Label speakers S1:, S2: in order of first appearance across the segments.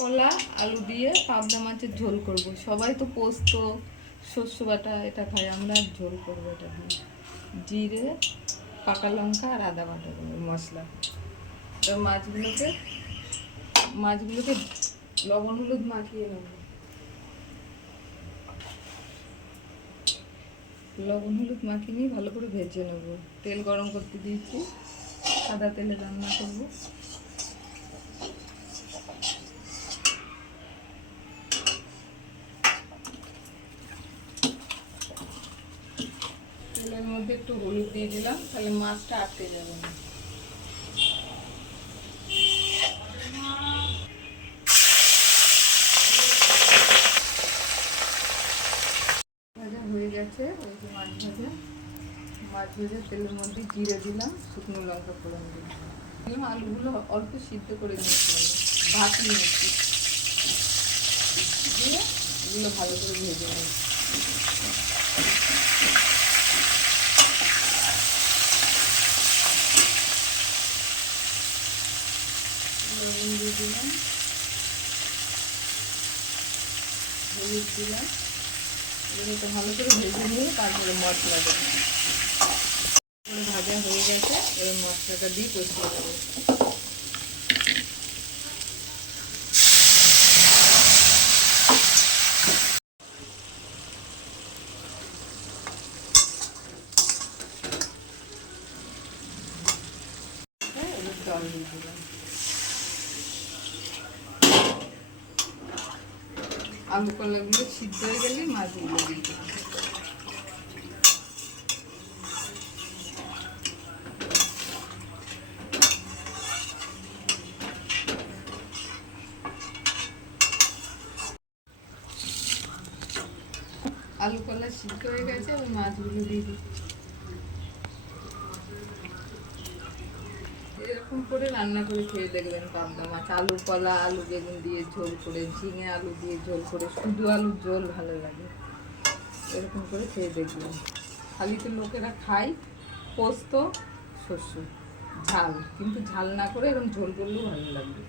S1: কলা, আলু দিয়ে পাবদা মাছের ঝোল করব। সবাই তো পোস্ত, শস্য বাটা, এটা খাই আমরা ঝোল করব এটা দিয়ে। জিরে, পাকা লঙ্কা আর আদা বাটা মশলা। তো মাছগুলোকে মাছগুলোকে লবণ হলুদ মাখিয়ে নেব। লবণ হলুদ মাখিয়ে নিয়ে ভালো করে ভেজে নেব। তেল গরম করতে দিয়েছি। সাদা তেলে রান্না করব। তেলের মধ্যে একটু হলুদ দিয়ে দিলাম, তাহলে মাছটা আটকে যাবে। না হয়ে গেছে ওই যে মাছ ভাজা। তেলের মধ্যে জিরে দিলাম, শুকনো লঙ্কা ফোড়ন দিলাম। দিলাম আলুগুলো অল্প সিদ্ধ করে নিয়েছিলাম ভাত নিয়েছি। দিয়ে এগুলো ভালো করে ভেজে নিয়েছি লবণ দিয়ে দিলাম। হলুদ দিলাম। এগুলোকে ভালো করে ভেজে নিয়ে তারপরে মশলা দেবো। ভাজা হয়ে গেছে এবার মশলাটা দিয়ে কষিয়ে দেবো হ্যাঁ, এবার দিয়ে আলু কলাগুলো সিদ্ধ হয়ে গেলে মাছগুলো দিয়ে দেবো। আলু কলা সিদ্ধ হয়ে গেছে, এবার মাছগুলো দিয়ে দিই এরকম করে রান্না করে খেয়ে দেখবেন পাবদা মাছ আলু, কলা, আলু বেগুন দিয়ে ঝোল করে, ঝিঙে আলু দিয়ে ঝোল করে, শুধু আলুর ঝোল ভালো লাগে। এরকম করে খেয়ে দেখবেন। খালি তো লোকেরা খায় পোস্ত, শস্য, ঝাল। কিন্তু ঝাল না করে এরকম ঝোল করলেও ভালো লাগবে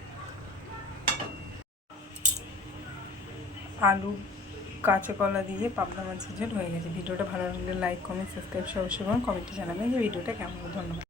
S2: আলু, কাঁচা কলা দিয়ে পাবদা মাছের ঝোল হয়ে গেছে। ভিডিওটা ভালো লাগলে লাইক, কমেন্ট, সাবস্ক্রাইব সব অবশ্যই করুন কমেন্টে জানাবেন যে ভিডিওটা কেমন। ধন্যবাদ।